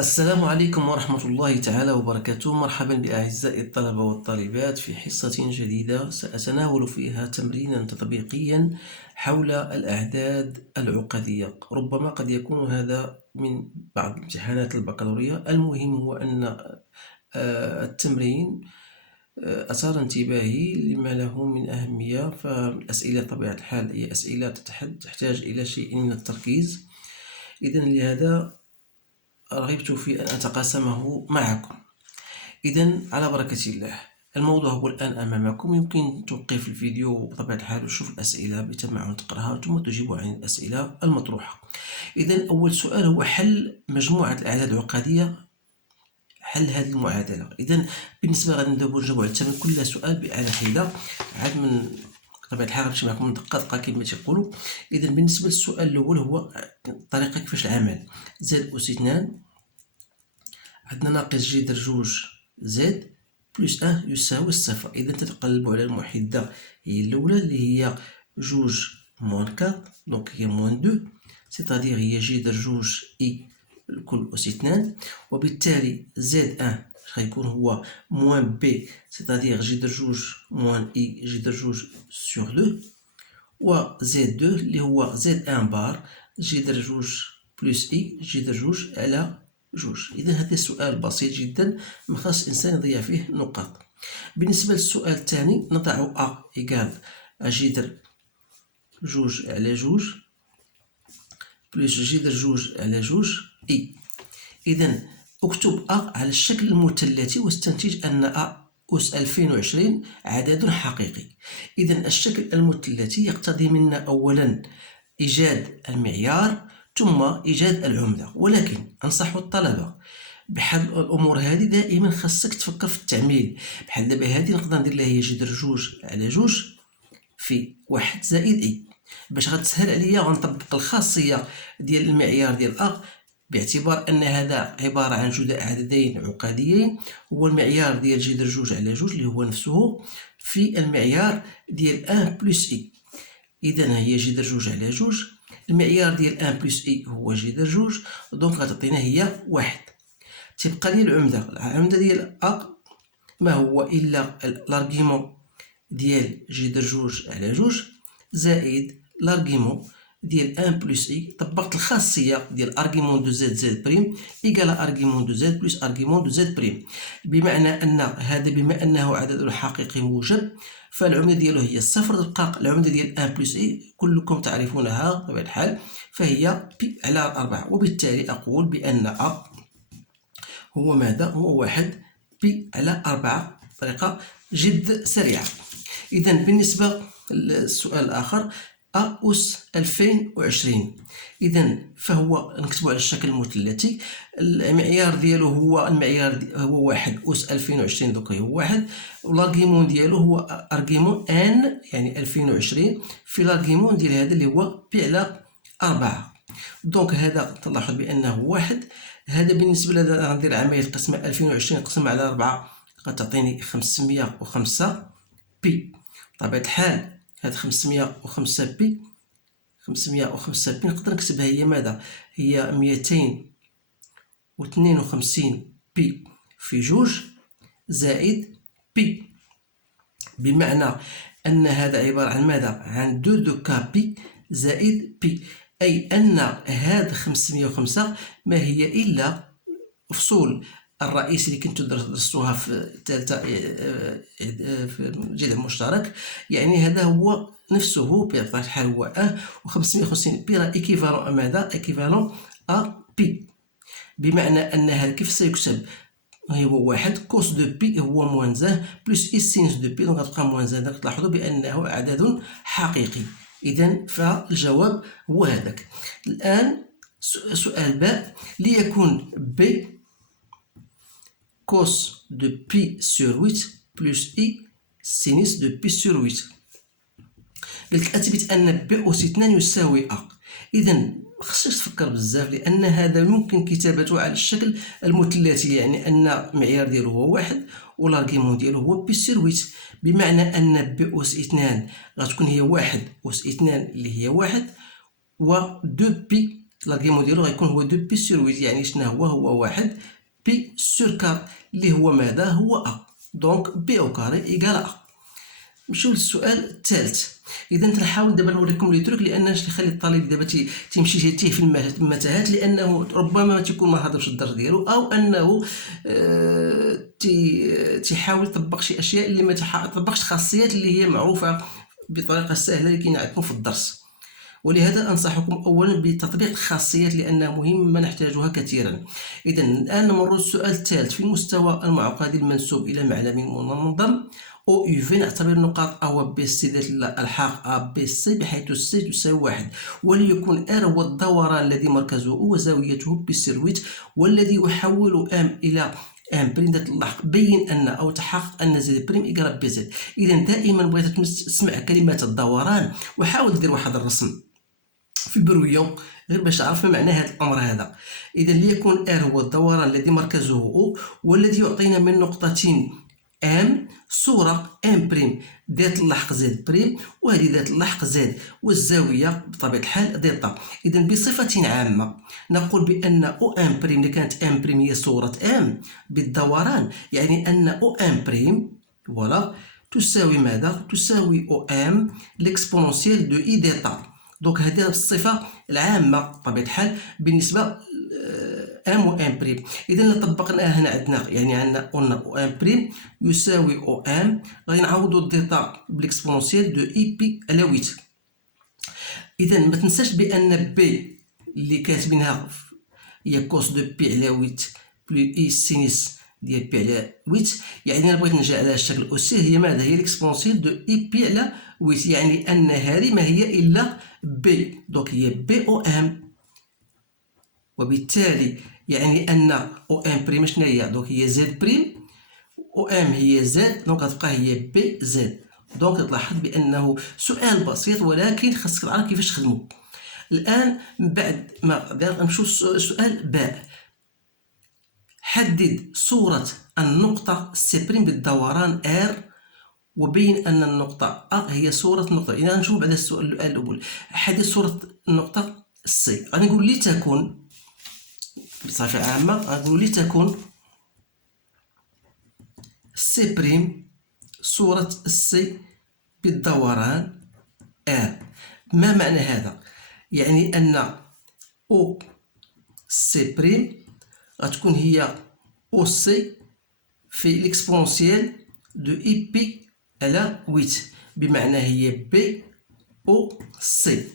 السلام عليكم ورحمة الله تعالى وبركاته. مرحبا بأعزائي الطلبة والطالبات في حصة جديدة سأتناول فيها تمرينا تطبيقيا حول الأعداد العقدية. ربما قد يكون هذا من بعض امتحانات البكالوريا. المهم هو أن التمرين أثار انتباهي لما له من أهمية، فالأسئلة بطبيعة الحال هي أسئلة تحتاج إلى شيء من التركيز. إذن لهذا رغبت في أن أتقاسمه معكم. إذن على بركة الله، الموضوع هو الآن أمامكم. يمكن توقف الفيديو بطبيعة الحال وتشوف الأسئلة بتمعن، تقرأها ثم تجيب عن الأسئلة المطروحة. إذن أول سؤال هو حل مجموعة الأعداد العقدية، حل هذه المعادلة. إذن بالنسبة غادي نبداو نجاوبو على التمرين كل سؤال على حدة، عاد من بطبيعة الحال غنمشي معكم من دقة كما تيقولوا. إذن بالنسبة للسؤال الأول هو الطريقة كيفاش العمل. زد أس 2 عندنا ناقص جي در جوج زد بلس ان يساوي الصفر. إذا تتقلبوا على المحدة هي الأولى اللي هي جوج موان كات، دونك هي موان دو، سيتادير هي جي در جوج إي الكل أس 2، وبالتالي زد ان غيكون هو موان بي، سيتادير جي در جوج موان إي جي در جوج سور دو، و زد دو اللي هو زد ان بار جي در جوج بلس إي جي در جوج على جوج. إذا هذا سؤال بسيط جدا مخاص الإنسان يضيع فيه نقاط. بالنسبة للسؤال الثاني نضع أ إيكال جي در جوج على جوج بلس جي در جوج على جوج إي. إذا اكتب أ على الشكل المثلثي واستنتج أن أ أس 2020 عدد حقيقي. إذا الشكل المثلثي يقتضي منا أولا إيجاد المعيار ثم إيجاد العمدة، ولكن أنصح الطلبة بحال الأمور هذه دائما خاصك تفكر في التعميل. بحال دابا هذه نقدر ندير لها هي جي در جوج على جوج في واحد زائد إي، باش غتسهل عليا غنطبق الخاصية ديال المعيار ديال أ، باعتبار أن هذا عبارة عن عددين عقديين، هو المعيار ديال جي در جوج على جوج اللي هو نفسه في المعيار ديال ان بلس إي. إذا هي جي در جوج على جوج، المعيار ديال ان بلس إي هو جي در جوج، دونك غتعطينا هي واحد. تبقى لي العمدة ديال أ ما هو إلا الارغيمون ديال جي در جوج على جوج زائد الارغيمون ديال ان بلس إي. طبقت الخاصية ديال ارغيمون دو زد زد بريم إيكال ارغيمون دو زد بلس ارغيمون دو زد بريم، بمعنى أن هذا بما أنه عدد حقيقي موجب فالعمدة ديالو هي الصفر. تبقى العمدة ديال ان بلس إي كلكم تعرفونها بطبيعة الحال، فهي بي على 4، وبالتالي أقول بأن أ هو ماذا؟ هو واحد بي على 4 بطريقة جد سريعة. إذا بالنسبة للسؤال الآخر أ أس 2020، إذا فهو نكتبو على الشكل المثلثي. المعيار ديالو هو المعيار هو واحد أس 2020، دوك هو واحد، والارغيمون ديالو هو ارغيمون ان يعني 2020 في الارغيمون ديال هذا اللي هو بي على 4. دونك هذا تلاحظ بأنه واحد. هذا بالنسبة لهذا غندير عملية القسمة 2020 نقسم على 4 غتعطيني 505 بي. بطبيعة الحال هاد 505 بي نقدر نكتبها هي ماذا؟ هي 252 بي في جوج زائد بي، بمعنى أن هذا عبارة عن ماذا؟ عن دو كا بي زائد بي، أي أن هاد 505 ما هي إلا فصول الرئيس اللي كنتو درستوها في الثالثة في الجذر المشترك، يعني هذا هو نفسه بطبيعة الحال هو أ، و 550 بي راه إيكيفالون ماذا؟ إيكيفالون أ بي، بمعنى أن هذا كيف سيكتب؟ هو واحد كوس دو بي هو موان زان بلس إي سينس دو بي، دونك غتبقى موان زان. دونك تلاحظوا بأنه عدد حقيقي. إذا فالجواب هو هذاك. الآن سؤال باء، ليكون بي cos de pi sur 8 plus i sinus de pi sur 8. قلت أثبت أن بي أس 2 يساوي أ. إذا خصك تفكر بزاف، لأن هذا يمكن كتابته على الشكل المثلثي، يعني أن المعيار ديالو هو واحد والارغيمون ديالو هو بي سير 8، بمعنى أن بي أس 2 غتكون هي واحد أس 2 اللي هي واحد، و 2 بي لاغيمون ديالو غيكون هو 2 بي سور 8. يعني شنو هو واحد بي سور 4 اللي هو ماذا؟ هو ا. دونك بي او كاري ايكال ا. نمشيو للسؤال الثالث. اذا نحاول دابا نوريكم لي تروك لان اش يخلي الطالب دابا تيمشي يتيه في المتاهات، لانه ربما ما تيكون ما حاضرش الدرس ديالو، او انه تيحاول يطبق شي اشياء اللي ما طبقش خاصيات اللي هي معروفه بطريقه سهله اللي كاين في الدرس. ولهذا أنصحكم أولا بتطبيق الخاصيات لأنها مهمة نحتاجها كثيرا. إذا الآن نمر للسؤال الثالث. في المستوى المعقد المنسوب إلى معلم منظم أو يو نعتبر نقاط أ و بي سي ذات الألحاق أ بي سي بحيث سي تساوي 1 وليكن ار هو الدوران الذي مركزه وزاويته بي سيرويت والذي يحول ام إلى ام بريم ذات اللحق. بين ان او تحقق ان زد بريم ايكال بي زد. اذا دائما بغيت تسمع كلمه الدوران وحاول دير واحد الرسم في البرويون غير باش تعرف ما معنى هذا الامر هذا. اذا ليكون ار هو الدوران الذي مركزه او والذي يعطينا من نقطتين ام صوره ام بريم ذات اللحق زد بريم وهذه ذات اللحق زد والزاويه بطبيعه الحال ديتا. اذا بصفه عامه نقول بان او ام بريم اللي كانت ام بريم هي صوره ام بالدوران، يعني ان او ام بريم فوالا تساوي ماذا؟ تساوي او ام ليكسبونونسيال دو اي ديتا. دونك هذه الصفه العامه بطبيعه الحال بالنسبه ام و ام بريم. اذا الا طبقناها هنا عندنا يعني عندنا قلنا او ام بريم يساوي او ام، غادي نعوضوا الديتا بالاكسبونونسيال دو اي بي على 8. اذا ما تنساش بان بي اللي كاتبينها هي كوس دو بي على 8 بلو اي سينيس ديال بي على 8. يعني انا بغيت نرجع على الشكل اوسي هي ماذا؟ هي الاكسبونسيال دو اي بي على 8، يعني ان هذه ما هي الا بي. دونك هي بي او ام، وبالتالي يعني ان او ام بريم شنو هي؟ دونك هي زد بريم، او ام هي زد، دونك غتبقى هي بي زد. دونك تلاحظ بانه سؤال بسيط ولكن خاصك تعرف كيفاش تخدمو. الان من بعد ما نمشيو للسؤال باء. حدد صورة النقطة سي بريم بالدوران ار وبين أن النقطة أ هي صورة النقطة. إذا نشوف بعد السؤال الأول. حدد صورة النقطة سي. غادي نقول لتكن بصفة عامة غنقول لتكن سي بريم صورة السي بالدوران ار. ما معنى هذا؟ يعني أن او سي بريم غتكون هي او سي في ليكسبونسيال دو اي بي على 8، بمعنى هي بي او سي.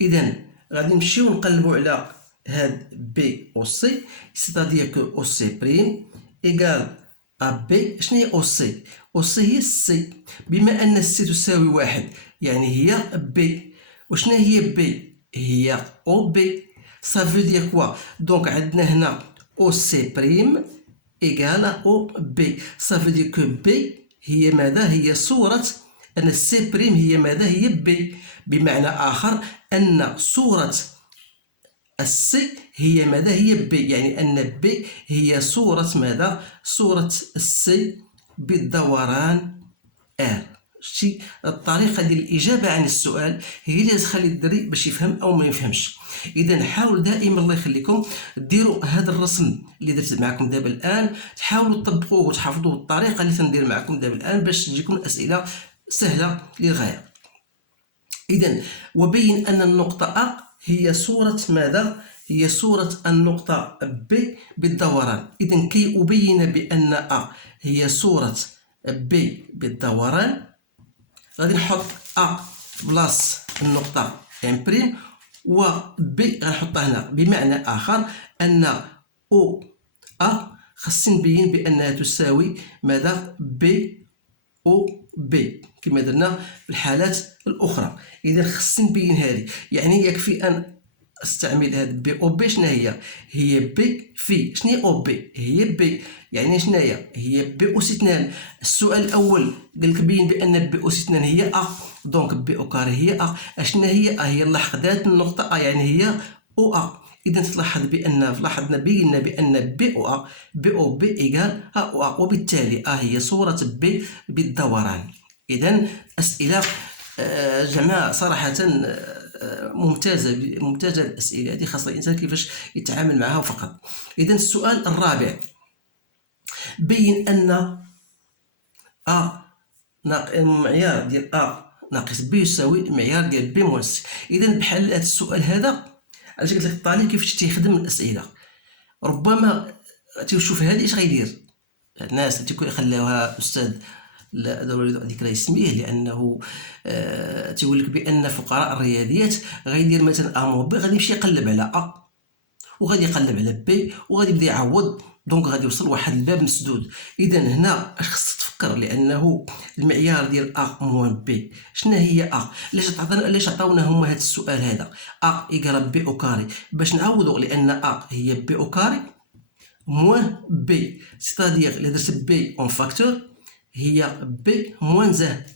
اذا غادي نمشيو نقلبوا على هاد بي او سي، سيتادير كو او سي بريم ايكال ا بي. شنو هي او سي؟ او سي هي السي، بما ان السي تساوي 1 يعني هي بي. وشنو هي بي؟ هي او بي. صافو دير كوا؟ دونك عندنا هنا او سي بريم ايكال او بي. صافو دير كو بي هي ماذا؟ هي صورة أن السي بريم هي ماذا؟ هي بي. بمعنى آخر أن صورة السي هي ماذا؟ هي بي، يعني أن بي هي صورة ماذا؟ صورة السي بالدوران ار. شتي الطريقة ديال الإجابة عن السؤال هي اللي تخلي الدري باش يفهم أو ما يفهمش. إذا حاولوا دائما الله يخليكم ديروا هذا الرسم اللي درت معكم دابا الآن، تحاولوا تطبقوه وتحفظوه بالطريقة اللي تندير معكم دابا الآن باش تجيكم الأسئلة سهلة للغاية. إذا وبين أن النقطة أ هي صورة ماذا؟ هي صورة النقطة ب بالدوران. إذا كي أبين بأن أ هي صورة ب بالدوران غادي نحط أ بلاص النقطة ام بريم و بي غنحطها هنا، بمعنى آخر أن أو أ خصني نبين بأنها تساوي ماذا؟ بي أو بي كما درنا في الحالات الأخرى. إذا خصني نبين هذه، يعني يكفي أن استعمل هاد بي او بي. شنو هي؟ هي بي في شنو هي او بي؟ هي بي، يعني شنو هي بي اس 2. السؤال الاول قال لك بين بان بي اس 2 هي ا، دونك بي او كاري هي ا. اشنو هي؟ هي اللحق ذات النقطه ا، يعني هي او ا. اذا تلاحظ بان لاحظنا بينا بان بي او ا بي او بي ايكال ا او ا، وبالتالي ا هي صوره بي بالدوران. اذا اسئله جماعه صراحه ممتازة الأسئلة هذه، خاصة الإنسان كيفاش يتعامل معها فقط. إذا السؤال الرابع: بين أن المعيار ديال ناقص ب يساوي المعيار ديال ب موان سي. إذا بحال هذا السؤال هذا، علاش قلت لك الطالب كيفاش تيخدم الأسئلة، ربما تيشوف هذه اش غيدير. الناس تيكون يخليوها أستاذ لا ضروري ذكر اسميه، لأنه تيقول لك بأن فقراء الرياضيات غيدير مثلا موان بي، غادي يمشي يقلب على وغادي يقلب على بي وغادي يبدا يعوض، دونك غادي يوصل واحد الباب مسدود. اذا هنا اش خصك تفكر، لانه المعيار ديال موان بي شنو هي علاش عطاونا هما هذا السؤال هذا يقرب بي او كاري، باش نعوضوا، لان هي بي او كاري موان بي، ستادير الا درت بي اون فاكتور هي بي موان زه،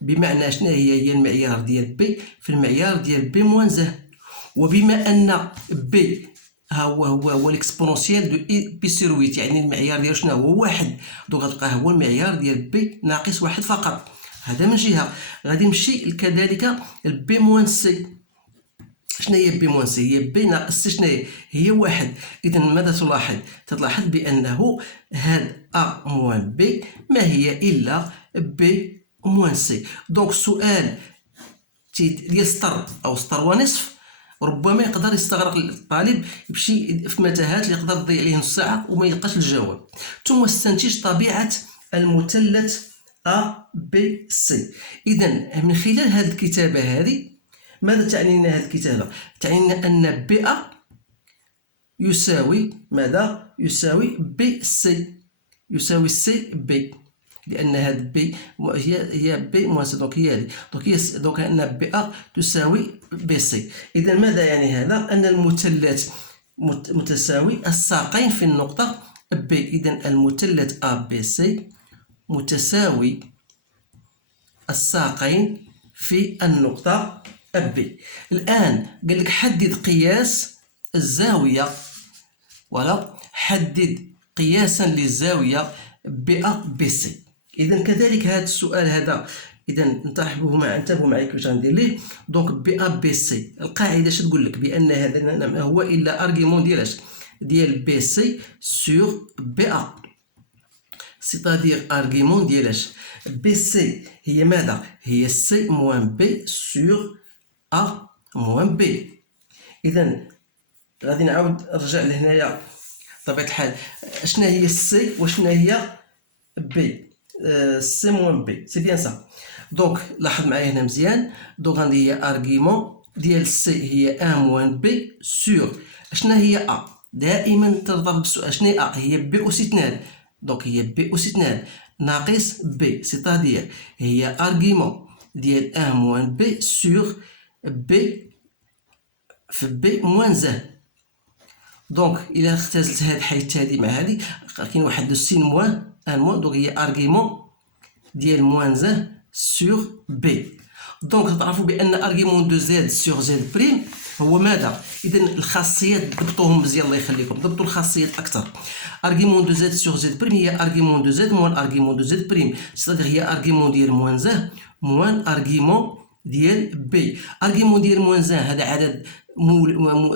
بمعنى شنو هي المعيار ديال بي في المعيار ديال بي موان زه. وبما ان بي هو الاكسبونونسيال دو اي بي سور 8، يعني المعيار ديالو شنو هو؟ واحد، دونك غتلقاه هو المعيار ديال بي ناقص واحد فقط. هذا من جهه. غادي نمشي كذلك البي موان سي. شنو هي بي موان سي؟ هي بي ناقص سي، شنو هي واحد. اذا ماذا تلاحظ؟ تلاحظ بانه هاد موان بي ما هي الا بي موان سي. دونك السؤال ديال سطر او سطر ونصف ربما يقدر يستغرق الطالب يمشي في متاهات اللي يقدر تضيع عليه نص ساعه وما يلقاش الجواب. ثم استنتج طبيعه المثلث ا بي سي. اذا من خلال هذه الكتابه هذه ماذا تعني لنا هذه الكتابه؟ تعني لنا ان بي ا يساوي ماذا؟ يساوي بي سي، يساوي سي بي، لان هاد بي هي بي موان سي، دونك هي هذه، دونك ان بي ا تساوي بي سي. اذا ماذا يعني هذا؟ ان المثلث متساوي الساقين في النقطه بي. اذا المثلث ا بي سي متساوي الساقين في النقطه بي. الان قال لك حدد قياس الزاويه، ولا حدد قياسا للزاويه بي ا بي سي. اذا كذلك هذا السؤال هذا، اذا انتبهوا معايا كيفاش غندير ليه. دونك بي ا بي سي القاعده اش تقول لك؟ بان هذا ما هو الا ارغيمون ديال بي سي سور بي ا، سيتادير ارغيمون ديال بي سي هي ماذا؟ هي سي موان بي سور ا موان بي. اذا غادي نعاود نرجع لهنايا بطبيعه الحال. شنو هي السي وشنو هي بي؟ سي موان بي، سي بيان سا. دونك لاحظ معايا هنا مزيان. دونك عندي هي ارغيمون ديال سي هي ا موان بي سور شنو هي ا؟ دائما ترتبط بالسؤال شنو هي ا؟ هي بي اس 2. دونك هي بي اس 2 ناقص بي، سيتادير هي ارغيمون ديال ا موان بي سور بي في بي موان زه. دونك الى اختزلت هاد الحيت هادي مع هادي كاين واحد لو سين موان ان موان، دونك هي ارغيمون ديال موان زه سور بي. دونك تعرفوا بان ارغيمون دو زد سور زد بريم هو ماذا؟ اذا الخاصيات ضبطوهم مزيان، الله يخليكم ضبطوا الخاصيات اكثر. ارغيمون دو زد سور زد بريم هي ارغيمون دو زد موان ارغيمون دو زد بريم، سيتادير هي ارغيمون ديال موان زه موان ارغيمون ديال بي. ارغيمون ديال موان زه هذا عدد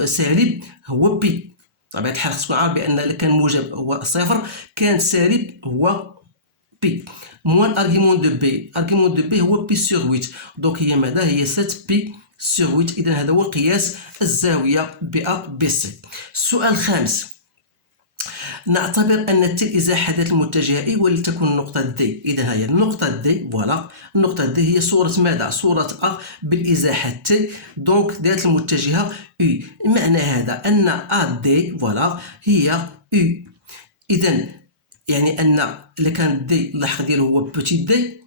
سالب هو بي. بطبيعة الحال خصكم عارف بان كان موجب هو صفر، كان سالب هو بي. موان ارغيمون دو بي، ارغيمون دو بي هو بي سور 8، دونك هي ماذا؟ هي 7 بي سور 8. اذا هذا هو قياس الزاويه بي ا بي سي. السؤال الخامس: نعتبر ان ت اذا حدث المتجهه اي ولتكن نقطه دي. اذا هي النقطه دي، فوالا النقطه دي هي صوره ماذا؟ صوره ا بالازاحه تي، دونك ذات المتجهه اي. معنى هذا ان ا دي فوالا هي اي. اذا يعني ان الا كان دي اللاحق ديالو هو بوتي دي،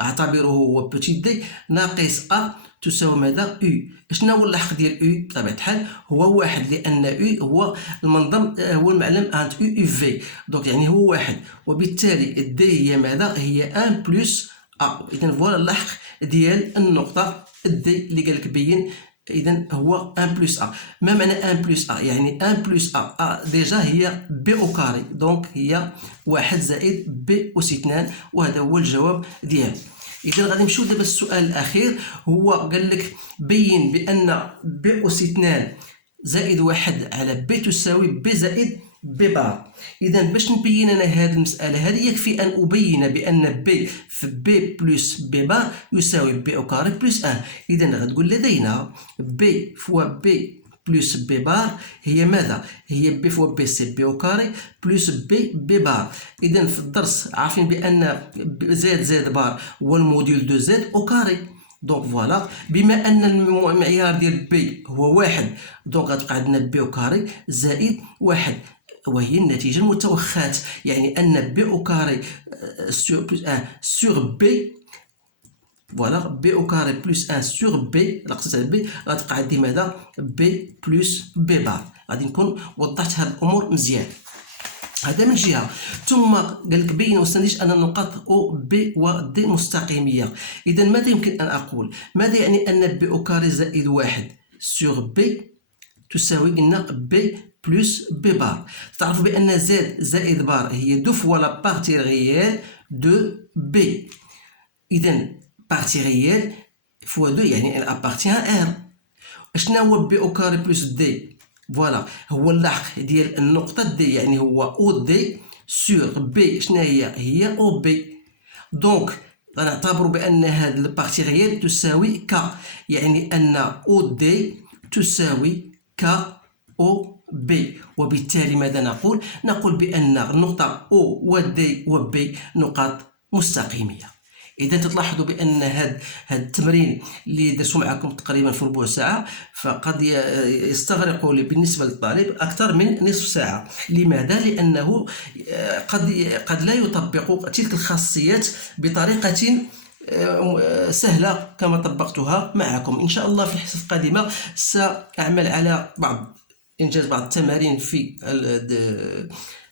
اعتبره هو بوتي دي ناقص ا تساوي ماذا؟ او. شنو هو اللاحق ديال او؟ بطبيعه الحال هو واحد، لان او هو المنظم، هو المعلم انت او او في، دونك يعني هو واحد، وبالتالي الدي هي ماذا؟ هي ان بلس ا. اذا فوالا اللاحق ديال النقطه الدي اللي قال لك بين. اذا هو 1 بلس ا. ما معنى 1 بلس ا؟ يعني 1 بلس ا ديجا هي بي او كاري، دونك هي 1 زائد بي اس 2، وهذا هو الجواب ديالو. إذا غادي نمشيو دابا للسؤال الأخير، هو قال لك بين بأن بي أس 2 زائد 1 على بي تساوي بي زائد بي بار. إذا باش نبين أنا هذه المسألة هذه يكفي أن أبين بأن بي في بي بلس بي بار يساوي بي أو كاري بلس 1. إذا غتقول لدينا بي فوا بي بلس بي بار هي ماذا؟ هي بي فوا بي سي بي أو كاري بلس بي بي بار. إذا في الدرس عارفين بأن زد بار هو الموديول دو زد أو كاري. دونك فوالا، بما ان المعيار ديال بي هو 1 دونك غتبقى عندنا بي او كاري زائد 1 وهي النتيجه المتوخاة، يعني ان بي او كاري سور بلس 1 سور بي. فوالا بي او كاري بلس 1 سور بي، لقيت على بي غتبقى عندي ماذا؟ بي بلس بي بار. غادي نكون وضحت هاد الامور مزيان. هذا من جهه. ثم قال لك بين واستنتج ان النقاط او بي و دي مستقيميه. اذا ماذا يمكن ان اقول؟ ماذا يعني ان بي او كاري زائد 1 سور بي تساوي قلنا بي بلس بي بار. تعرفوا بان زد زائد بار هي دو فوا لا بارتي ريال دو بي. اذا بارتي ريال فوا دو يعني ان ابارتيان ار. شنو هو بي او كاري بلس دي؟ فوالا هو اللحق ديال النقطة دي، يعني هو او دي سور بي. شنو هي او بي. دونك غنعتبروا بأن هاد البارتي ريال تساوي ك، يعني أن او دي تساوي ك او بي. وبالتالي ماذا نقول؟ نقول بأن النقطة او و دي و بي نقاط مستقيمية. اذا تلاحظوا بان هذا التمرين اللي درتو معكم تقريبا في ربع ساعه فقد يستغرق بالنسبه للطالب اكثر من نصف ساعه. لماذا؟ لانه قد لا يطبق تلك الخاصيات بطريقه سهله كما طبقتها معكم. ان شاء الله في الحصص القادمه ساعمل على انجاز بعض التمارين في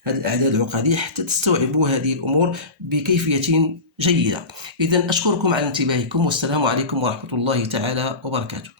هذه الأعداد العقدية حتى تستوعبوا هذه الأمور بكيفية جيدة. إذن أشكركم على انتباهكم، والسلام عليكم ورحمة الله تعالى وبركاته.